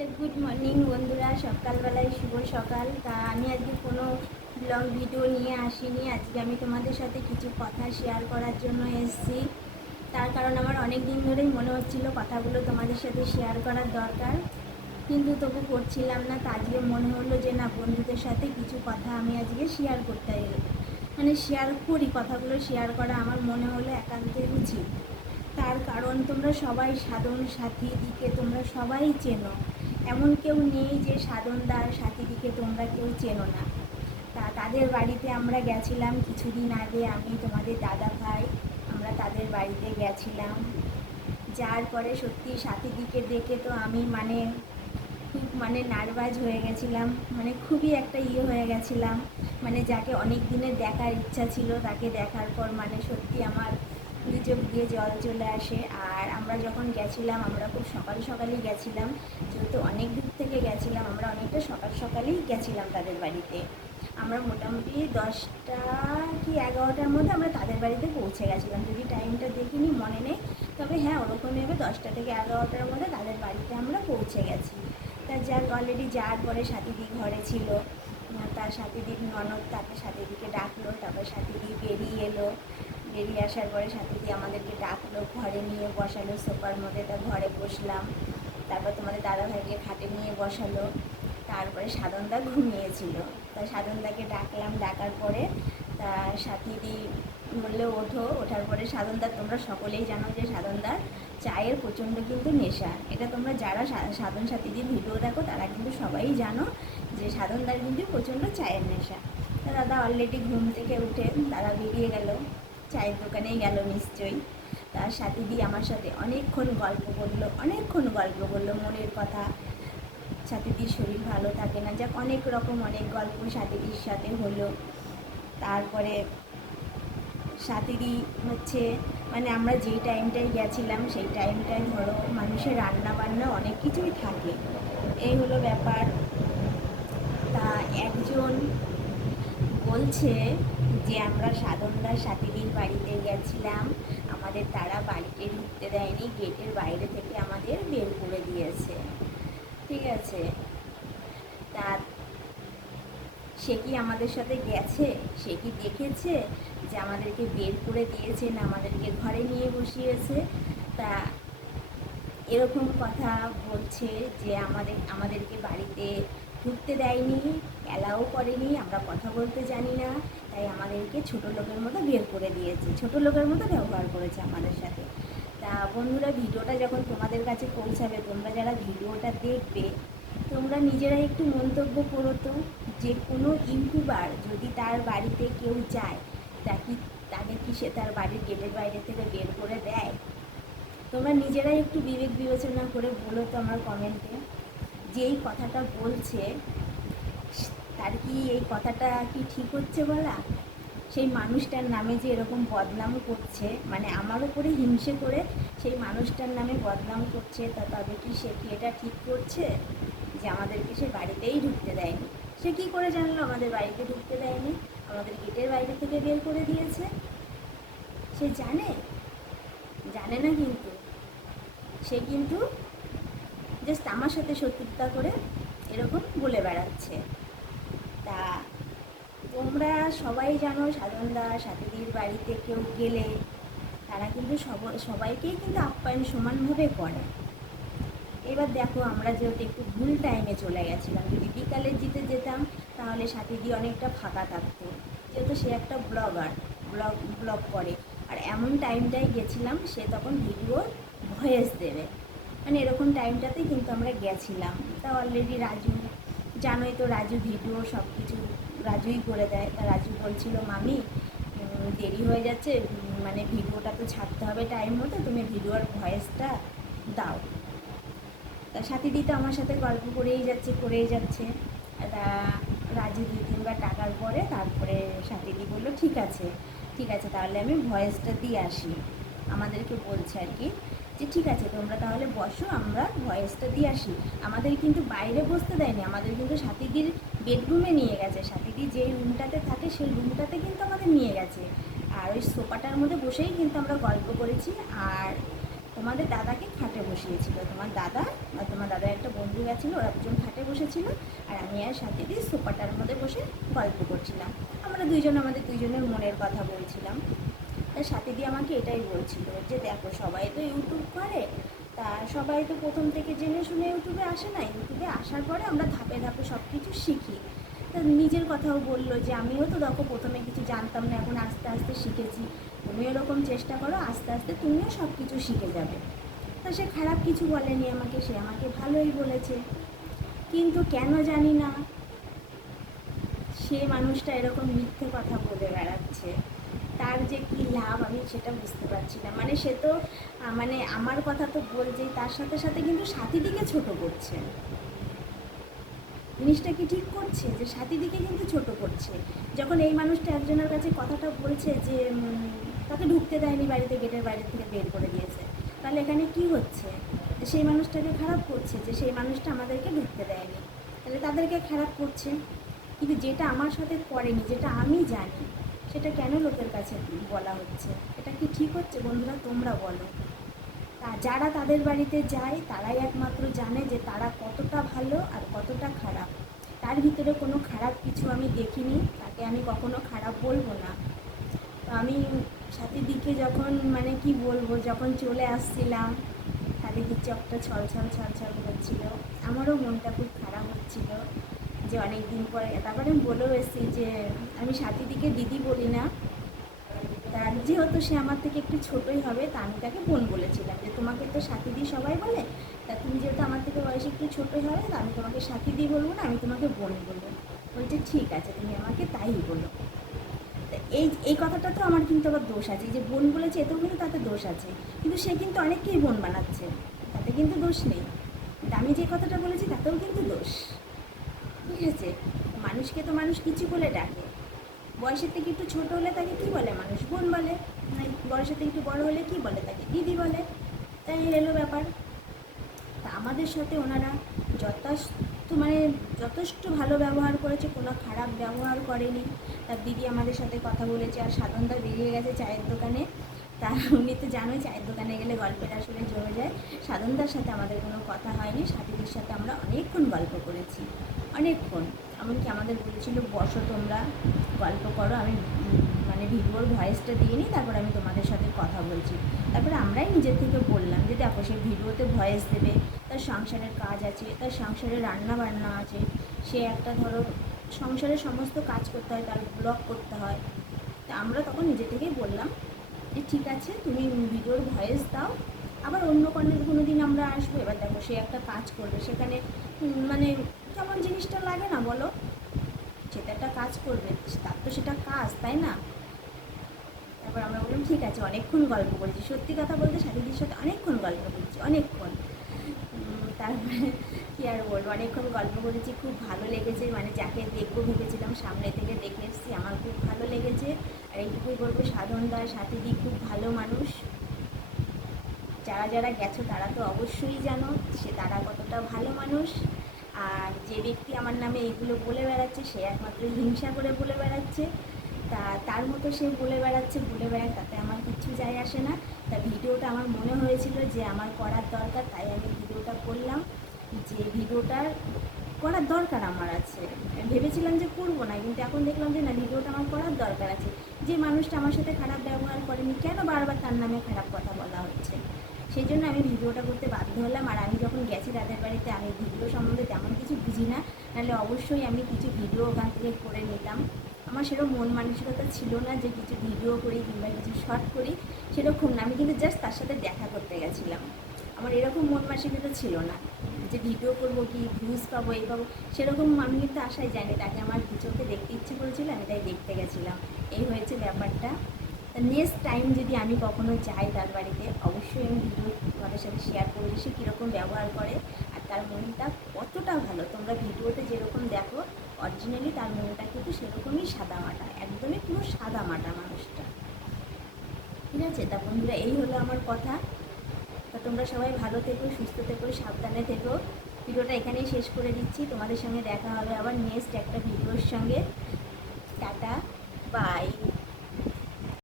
Good morning বন্ধুরা, সকালবেলায় শুভ সকাল। তা আমি আজকে কোনো ব্লগ ভিডিও নিয়ে আসিনি। আজকে আমি তোমাদের সাথে কিছু কথা শেয়ার করার জন্য এসেছি। তার কারণ আমার অনেক দিন ধরেই মনে হচ্ছিল কথাগুলো তোমাদের সাথে শেয়ার করার দরকার, কিন্তু তবু করছিলাম না। তা আজকে মনে হলো যে না, বন্ধুদের সাথে কিছু কথা আমি আজকে শেয়ার করতে শেয়ার করি। কথাগুলো শেয়ার করা আমার মনে হলো একান্তই উচিত। তার কারণ তোমরা সবাই সাধন সাথীদিকে তোমরা সবাই চেনো, এমন কেউ নেই যে সাধনদার সাথীদিকে তোমরা কেউ চেনো না। তাদের বাড়িতে আমরা গেছিলাম কিছুদিন আগে, আমি তোমাদের দাদা ভাই, আমরা তাদের বাড়িতে গেছিলাম। যার পরে সত্যি সাথীদিকে দেখে তো আমি খুব নার্ভাস হয়ে গেছিলাম, খুবই একটা হয়ে গেছিলাম। যাকে অনেক দিনের দেখার ইচ্ছা ছিল, তাকে দেখার পর সত্যি আমার দু চোখ দিয়ে জল চলে আসে। আর আমরা যখন গেছিলাম, আমরা খুব সকাল সকালই গেছিলাম, যেহেতু অনেক দূর থেকে গেছিলাম। আমরা অনেকটা সকাল সকালেই গেছিলাম তাদের বাড়িতে। আমরা মোটামুটি 10টা কি 11টার মধ্যে আমরা তাদের বাড়িতে পৌঁছে গেছিলাম, যদি টাইমটা দেখিনি মনে নেই, তবে হ্যাঁ ওরকম ভেবে 10টা থেকে 11টার মধ্যে তাদের বাড়িতে আমরা পৌঁছে গেছি। তার যার অলরেডি যাওয়ার পরে সাথীদি ঘরে ছিল, তার সাথীদির ননদ তাকে সাথীদিকে ডাকলো, তারপর সাথীদি বেরিয়ে এলো। বেরিয়ে আসার পরে সাথীদি আমাদেরকে ডাকলো, ঘরে নিয়ে বসালো সোফার মধ্যে। তার ঘরে বসলাম, তারপর তোমাদের দাদাভাইকে খাটে নিয়ে বসালো। তারপরে সাধনদা ঘুমিয়েছিল, তা সাধনদাকে ডাকলাম। ডাকার পরে তা সাথীদি বললে ওঠো। ওঠার পরে সাধনদা, তোমরা সকলেই জানো যে সাধনদার চায়ের প্রচণ্ড কিন্তু নেশা। এটা তোমরা যারা সাধন সাথীদির ভিডিও দেখো তারা কিন্তু সবাই জানো যে সাধনদার কিন্তু প্রচণ্ড চায়ের নেশা। তা দাদা অলরেডি ঘুম থেকে উঠে দাদা বেরিয়ে গেল, চায়ের দোকানেই গেল নিশ্চয়ই। তার সাথীদি আমার সাথে অনেকক্ষণ গল্প করলো মনের কথা। সাথীদির শরীর ভালো থাকে না, যাক অনেক রকম অনেক গল্প সাথীদির সাথে হলো। তারপরে সাথীদি আমরা যেই টাইমটায় গেছিলাম সেই টাইমটায় ধরো মানুষের রান্না বান্না অনেক কিছুই থাকে, এই হলো ব্যাপার। তা একজন বলছে যে আমরা সাধনদার সাথীদির বাড়িতে গেছিলাম, আমাদের তারা বাড়িতে ঢুকতে দেয়নি, গেটের বাইরে থেকে আমাদের বের করে দিয়েছে। ঠিক আছে, তা সে কি আমাদের সাথে গেছে, সে কি দেখেছে যে আমাদেরকে বের করে দিয়েছে না আমাদেরকে ঘরে নিয়ে বসিয়েছে? তা এরকম কথা বলছে যে আমাদেরকে বাড়িতে ঢুকতে দেয়নি, অ্যালাও করেনি, আমরা কথা বলতে জানি না, তাই আমাদেরকে ছোটো লোকের মতো বের করে দিয়েছে, ছোটো লোকের মতো ব্যবহার করেছে আমাদের সাথে। তা বন্ধুরা, ভিডিওটা যখন তোমাদের কাছে পৌঁছাবে, তোমরা যারা ভিডিওটা দেখবে, তোমরা নিজেরাই একটু মন্তব্য করো তো, যে কোনো ইউটিউবার যদি তার বাড়িতে কেউ যায়, তাকে কি সে তার বাড়ির গেটের বাইরে থেকে বের করে দেয়? তোমরা নিজেরাই একটু বিবেক বিবেচনা করে বলো তো আমার কমেন্টে, যে এই কথাটা বলছে তার কি এই কথাটা কি ঠিক হচ্ছে বলা? সেই মানুষটার নামে যে এরকম বদনাম করছে, আমার উপরে হিংসে করে সেই মানুষটার নামে বদনাম করছে, তবে কি সে কি এটা ঠিক করছে যে আমাদেরকে সে বাড়িতেই ঢুকতে দেয়নি? সে কি করে জানলো আমাদের বাড়িতে ঢুকতে দেয়নি, আমাদের গেটের বাইরে থেকে বের করে দিয়েছে? সে জানে না, কিন্তু সে কিন্তু জাস্ট আমার সাথে শত্রুতা করে এরকম বলে বেড়াচ্ছে। তা তোমরা সবাই জানো সাধনদা সাথীদির বাড়িতে কেউ গেলে তারা কিন্তু সবাইকেই কিন্তু আপ্যায়ন সমানভাবে করে। এবার দেখো, আমরা যেহেতু একটু ভুল টাইমে চলে গেছিলাম, যদি বিকালের দিতে যেতাম তাহলে সাথীদি অনেকটা ফাঁকা থাকতো, যেহেতু সে একটা ব্লগ করে। আর এমন টাইমটাই গেছিলাম সে তখন ভিডিওর ভয়েস দেবে, এরকম টাইমটাতেই কিন্তু আমরা গেছিলাম। তা অলরেডি রাজু, জানোই তো রাজু ভিডিও সব কিছু রাজুই করে দেয়। তা রাজু বলছিল, মামি দেরি হয়ে যাচ্ছে, ভিডিওটা তো ছাড়তে হবে টাইম মতো, তুমি ভিডিওর ভয়েসটা দাও। তা সাথীদি তো আমার সাথে গল্প করেই যাচ্ছে। তা রাজু 2-3বার টাকার পরে তারপরে সাথীদি বললো ঠিক আছে তাহলে আমি ভয়েসটা দিয়ে আসি। আমাদেরকে বলছে আর কি যে ঠিক আছে তোমরা তাহলে বসো, আমরা ভয়েসটা দিয়ে আসি। আমাদের কিন্তু বাইরে বসতে দেয়নি, আমাদের কিন্তু সাথীদির বেডরুমে নিয়ে গেছে। সাথীদি যেই রুমটাতে থাকে সেই রুমটাতে কিন্তু আমাদের নিয়ে গেছে, আর ওই সোফাটার মধ্যে বসেই কিন্তু আমরা গল্প করেছি। আর তোমাদের দাদাকে খাটে বসিয়েছিল, তোমার দাদা আর তোমার দাদার একটা বন্ধু গেছিলো, ওরা দুজন খাটে বসেছিল আর আমি আর সাথে দিয়ে সোফাটার মধ্যে বসে গল্প করছিলাম। আমরা দুইজন আমাদের দুইজনের মনের কথা বলছিলাম। তার সাথে দিয়ে আমাকে এটাই বলছিল যে দেখো সবাই তো ইউটিউব করে, তা সবাই তো প্রথম থেকে জেনে শুনে ইউটিউবে আসে না, ইউটিউবে আসার পরে আমরা ধাপে ধাপে সব কিছু শিখি। তা নিজের কথাও বললো যে আমিও তো দেখো প্রথমে কিছু জানতাম না, এখন আস্তে আস্তে শিখেছি, তুমি এরকম চেষ্টা করো, আস্তে আস্তে তুমিও সব কিছু শিখে যাবে। তা সে খারাপ কিছু বলেনি আমাকে, সে আমাকে ভালোই বলেছে। কিন্তু কেন জানি না সে মানুষটা এরকম মিথ্যে কথা বলে বেড়াচ্ছে, তার যে কী লাভ আমি সেটা বুঝতে পারছি না। মানে সে তো মানে আমার কথা তো বলছেই, তার সাথে সাথে কিন্তু সাথীদিকে ছোট করছে। জিনিসটা কি ঠিক করছে যে সাথীদিকে কিন্তু ছোট করছে। যখন এই মানুষটা একজনের কাছে কথাটা বলছে যে তাকে ঢুকতে দেয়নি বাড়িতে, গেটের বাইরে থেকে বের করে দিয়েছে, তাহলে এখানে কি হচ্ছে? সেই মানুষটাকে খারাপ করছে যে সেই মানুষটা আমাদেরকে ঢুকতে দেয়নি, তাহলে তাদেরকে খারাপ করছে। কিন্তু যেটা আমার সাথে করেনি, যেটা আমি জানি, সেটা কেন লোকের কাছে বলা হচ্ছে? এটা কি ঠিক হচ্ছে বন্ধুরা? তোমরা বলো। তা যারা তাদের বাড়িতে যায় তারাই একমাত্র জানে যে তারা কতটা ভালো আর কতটা খারাপ। তার ভিতরে কোনো খারাপ কিছু আমি দেখিনি, তাকে আমি কখনো খারাপ বলবো না। তো আমি সাথীর দিকে যখন মানে কি বলবো, যখন চলে আসছিলাম চারিদিক চোখটা ছলছল ছলছল করছিল, আমারও মনটা খুব খারাপ হচ্ছিল যে অনেক দিন পরে। তারপরে আমি বলেও এসেছি যে আমি সাথীদিকে দিদি বলি না, তার যেহেতু সে আমার থেকে একটু ছোটোই হবে, তা আমি তাকে বোন বলেছিলাম যে তোমাকে তো সাথীদি সবাই বলে, তা তুমি যেহেতু আমার থেকে বয়সে একটু ছোটোই হবে, তা আমি তোমাকে সাথীদি বলবো না, আমি তোমাকে বোন বলবো। বলছে ঠিক আছে, তুমি আমাকে তাই বলো। এই এই কথাটা তো আমার কিন্তু আবার দোষ আছে, এই যে বোন বলেছে এতেও কিন্তু তাতে দোষ আছে, কিন্তু সে কিন্তু অনেককেই বোন বানাচ্ছে, তাতে কিন্তু দোষ নেই। কিন্তু আমি যে কথাটা বলেছি তাতেও কিন্তু দোষ। ঠিক আছে, মানুষকে তো মানুষ কিছু বলে ডাকে, বয়সের থেকে একটু ছোটো হলে তাকে কী বলে মানুষ? বোন বলে। বয়সের থেকে একটু বড়ো হলে কী বলে? তাকে দিদি বলে। তাই এলো ব্যাপার। তা আমাদের সাথে ওনারা যথেষ্ট ভালো ব্যবহার করেছে, কোনো খারাপ ব্যবহার করেনি। তার দিদি আমাদের সাথে কথা বলেছে, আর সাধনদা বেরিয়ে গেছে চায়ের দোকানে। তা উনি তো জানোই চায়ের দোকানে গেলে গল্পের আসলে জমে যায়। সাধনদার সাথে আমাদের কোনো কথা হয়নি, সাথীদের সাথে আমরা অনেকক্ষণ গল্প করেছি, অনেকক্ষণ। এমনকি আমাদের বলেছিল বসো তোমরা গল্প করো, আমি মানে ভিডিওর ভয়েসটা দিয়ে নিই, তারপর আমি তোমাদের সাথে কথা বলছি। তারপরে আমরাই নিজের থেকে বললাম যে দেখো সে ভিডিওতে ভয়েস দেবে, তার সংসারের কাজ আছে, তার সংসারে রান্না বান্না আছে, সে একটা ধরো সংসারের সমস্ত কাজ করতে হয়, তার ব্লগ করতে হয়। তা আমরা তখন নিজে থেকেই বললাম যে ঠিক আছে তুমি ভিডিওর ভয়েস দাও, আবার অন্য কোনো দিন আমরা আসবো। এবার দেখো সে একটা কাজ করবে, সেখানে মানে কেমন জিনিসটা লাগে না বলো? সেটা একটা কাজ করবে, তার তো সেটা কাজ, তাই না? তারপর আমরা বললাম ঠিক আছে, অনেকক্ষণ গল্প করেছি, সত্যি কথা বলতে সাথীদের সাথে অনেকক্ষণ গল্প করেছি, অনেকক্ষণ। তারপরে কী আর বলবো, অনেকক্ষণ গল্প করেছি, খুব ভালো লেগেছে। মানে যাকে দেখবো ভেবেছিলাম সামনে থেকে দেখে এসেছি, আমার খুব ভালো লেগেছে। আর এইটুকুই বলবো, সাধনদার সাথীদি খুব ভালো মানুষ। যারা যারা গেছো তারা তো অবশ্যই জানো সে তারা কতটা ভালো মানুষ। আর যে ব্যক্তি আমার নামে এইগুলো বলে বেড়াচ্ছে, সে একমাত্র হিংসা করে বলে বেড়াচ্ছে। তা তার মতো সে বলে বেড়াক, তাতে আমার কিচ্ছু যায় আসে না। তা ভিডিওটা আমার মনে হয়েছিল যে আমার করার দরকার, তাই আমি ভিডিওটা করলাম, যে ভিডিওটার করার দরকার আমার আছে। আমি ভেবেছিলাম যে করবো না, কিন্তু এখন দেখলাম যে না, ভিডিওটা আমার করার দরকার আছে। যে মানুষটা আমার সাথে খারাপ ব্যবহার করেনি, কেন বারবার তার নামে খারাপ কথা বলা হচ্ছে? সেই জন্য আমি ভিডিওটা করতে বাধ্য হলাম। আর আমি যখন গেছি তাদের বাড়িতে, আমি ভিডিও সম্বন্ধে তেমন কিছু বুঝি না, নাহলে অবশ্যই আমি কিছু ভিডিও ওখান থেকে করে নিতাম। আমার সেরকম মন মানসিকতা ছিল না যে কিছু ভিডিও করি কিংবা কিছু শর্ট করি, সেরকম না। আমি কিন্তু জাস্ট তার সাথে দেখা করতে গেছিলাম, আমার এরকম মন মানসিকতা ছিল না যে ভিডিও করবো কি ভিউজ পাবো এই পাবো, সেরকম আমি কিন্তু আশায় যাইনি। তাকে আমার দু চোখে দেখতে ইচ্ছে করেছিল, আমি তাই দেখতে গেছিলাম। এই হয়েছে ব্যাপারটা। তা নেক্সট টাইম যদি আমি কখনো যাই তার বাড়িতে, অবশ্যই আমি ভিডিও তোমাদের সাথে শেয়ার করবো যে সে কীরকম ব্যবহার করে আর তার মনটা কতটা ভালো। তোমরা ভিডিওতে যেরকম দেখো, অরিজিনালি তার মনটা কিন্তু সেরকমই সাদামাটা, একদমই পুরো সাদামাটা মানুষটা। ঠিক আছে, তা বন্ধুরা এই হলো আমার কথা। তা তোমরা সবাই ভালো থেকো, সুস্থ থেকো, সাবধানে থেকো। ভিডিওটা এখানেই শেষ করে দিচ্ছি, তোমাদের সঙ্গে দেখা হবে আবার নেক্সট একটা ভিডিওর সঙ্গে। Tata, by.